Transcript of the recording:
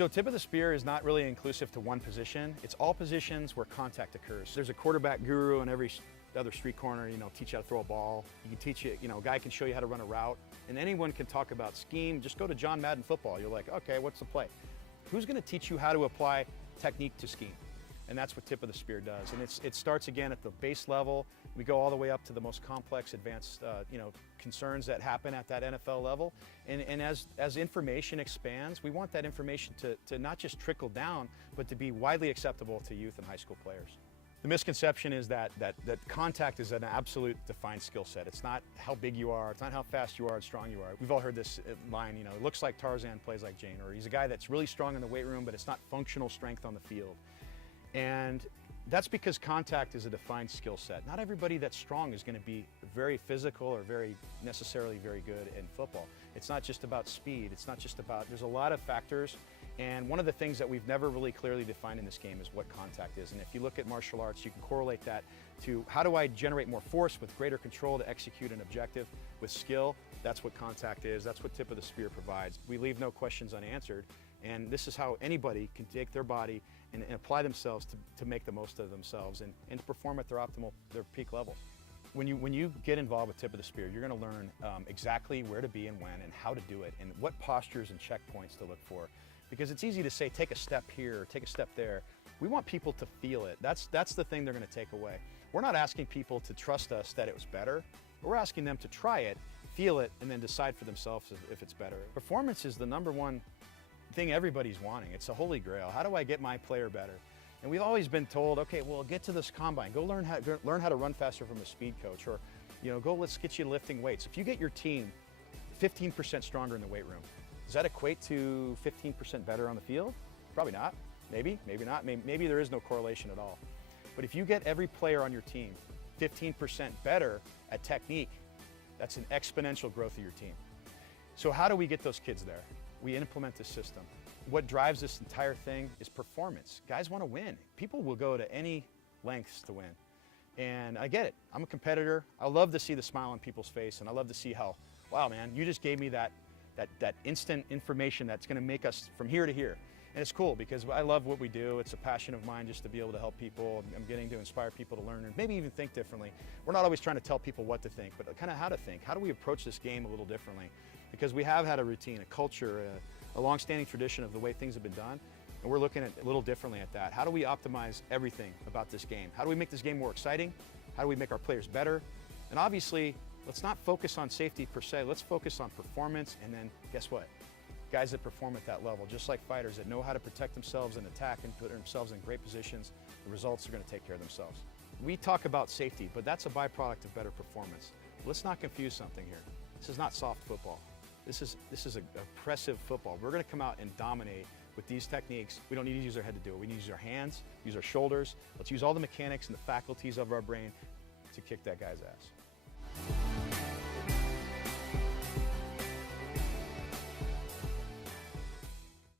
So tip of the spear is not really inclusive to one position. It's all positions where contact occurs. There's a quarterback guru in every other street corner, teach you how to throw a ball. You can teach you, a guy can show you how to run a route. And anyone can talk about scheme. Just go to John Madden football. You're like, okay, what's the play? Who's gonna teach you how to apply technique to scheme? And that's what tip of the spear does. And it starts again at the base level. We go all the way up to the most complex, advanced, concerns that happen at that NFL level. And as information expands, we want that information to not just trickle down, but to be widely acceptable to youth and high school players. The misconception is that contact is an absolute defined skill set. It's not how big you are, it's not how fast you are and strong you are. We've all heard this line, it looks like Tarzan, plays like Jane, or he's a guy that's really strong in the weight room, but it's not functional strength on the field. And that's because contact is a defined skill set. Not everybody that's strong is going to be very physical or necessarily very good in football. It's not just about speed. It's not just about, there's a lot of factors. And one of the things that we've never really clearly defined in this game is what contact is. And if you look at martial arts, you can correlate that to how do I generate more force with greater control to execute an objective with skill. That's what contact is. That's what tip of the spear provides. We leave no questions unanswered. And this is how anybody can take their body and apply themselves to make the most of themselves and to perform at their peak level. When you get involved with tip of the spear, you're going to learn exactly where to be and when and how to do it and what postures and checkpoints to look for. Because it's easy to say, take a step here, or take a step there. We want people to feel it. That's the thing they're going to take away. We're not asking people to trust us that it was better. We're asking them to try it, feel it, and then decide for themselves if it's better. Performance is the #1 thing everybody's wanting. It's a holy grail. How do I get my player better? And we've always been told, okay, well, get to this combine. Go learn how to run faster from a speed coach, or let's get you lifting weights. If you get your team 15% stronger in the weight room, does that equate to 15% better on the field? Probably not. Maybe not. Maybe there is no correlation at all. But if you get every player on your team 15% better at technique, that's an exponential growth of your team. So how do we get those kids there? We implement this system. What drives this entire thing is performance. Guys want to win. People will go to any lengths to win. And I get it. I'm a competitor. I love to see the smile on people's face, and I love to see how, wow, man, you just gave me that instant information that's going to make us from here to here. And it's cool because I love what we do. It's a passion of mine just to be able to help people. I'm getting to inspire people to learn and maybe even think differently. We're not always trying to tell people what to think, but kind of how to think. How do we approach this game a little differently? Because we have had a routine, a culture, a long-standing tradition of the way things have been done, and we're looking at a little differently at that. How do we optimize everything about this game? How do we make this game more exciting? How do we make our players better? And obviously, let's not focus on safety per se. Let's focus on performance, and then guess what? Guys that perform at that level, just like fighters that know how to protect themselves and attack and put themselves in great positions, the results are going to take care of themselves. We talk about safety, but that's a byproduct of better performance. Let's not confuse something here. This is not soft football. This is aggressive football. We're going to come out and dominate with these techniques. We don't need to use our head to do it. We need to use our hands, use our shoulders. Let's use all the mechanics and the faculties of our brain to kick that guy's ass.